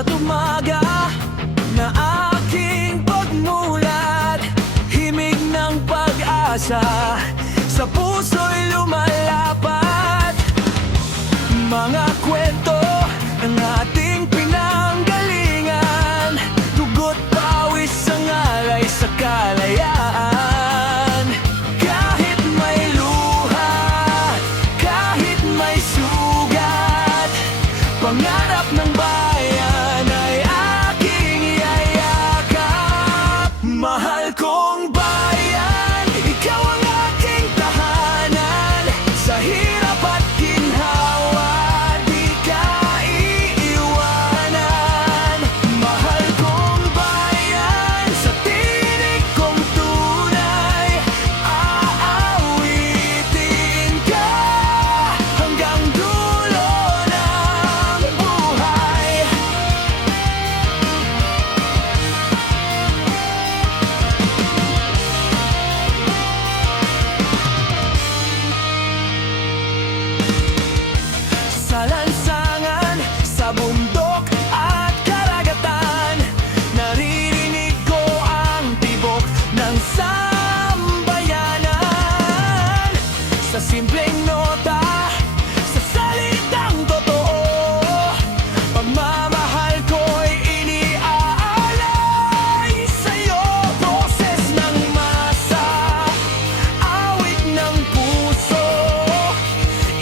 bawat umaga na aking pagmulat, himig ng pag-asa sa puso'y lumalapat. Mga kwento ng ating pinanggalingan, dugo't pawis ang alay sa kalayaan. Kahit may luha, kahit may sugat, pangarap ng bayan ay aking iyayakap. Mahal kong bayan, ikaw ang aking tahanan. Sa hirap at ginhawa, di ka iiwanan. Mahal kong bayan, sa tinig kong tunay, aawitin ka hanggang dulo ng buhay. Sa lansangan, sa bundok at karagatan, naririnig ko ang tibok ng sambayanan. Sa simpleng nota, sa salitang totoo, pagmamahal ko'y iniaalay sa'yo. Boses ng masa, awit ng puso,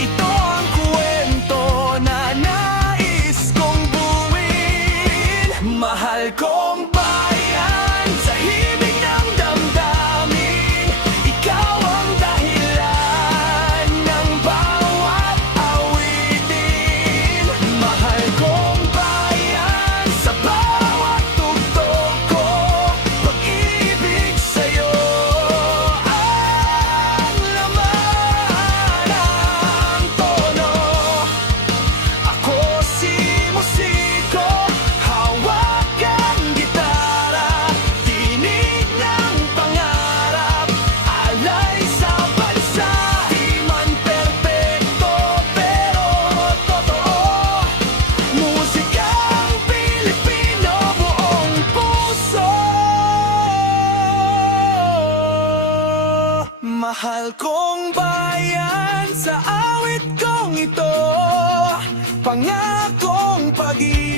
ito ang kwento na nais kong buuin. Mahal kong bayan, sa himig ng damdamin, ikaw ang dahilan ng bawat awitin. Mahal kong bayan, sa bawat tugtog ko, pag-ibig sa'yo ang laman ng tono. Ako si musiko, hawak ang gitara, tinig ng pangarap, alay sa bansa. Di man perpekto pero totoo, musikang Pilipino, buong puso. Mahal kong bayan, sa awit kong ito, pangakong pag-ibig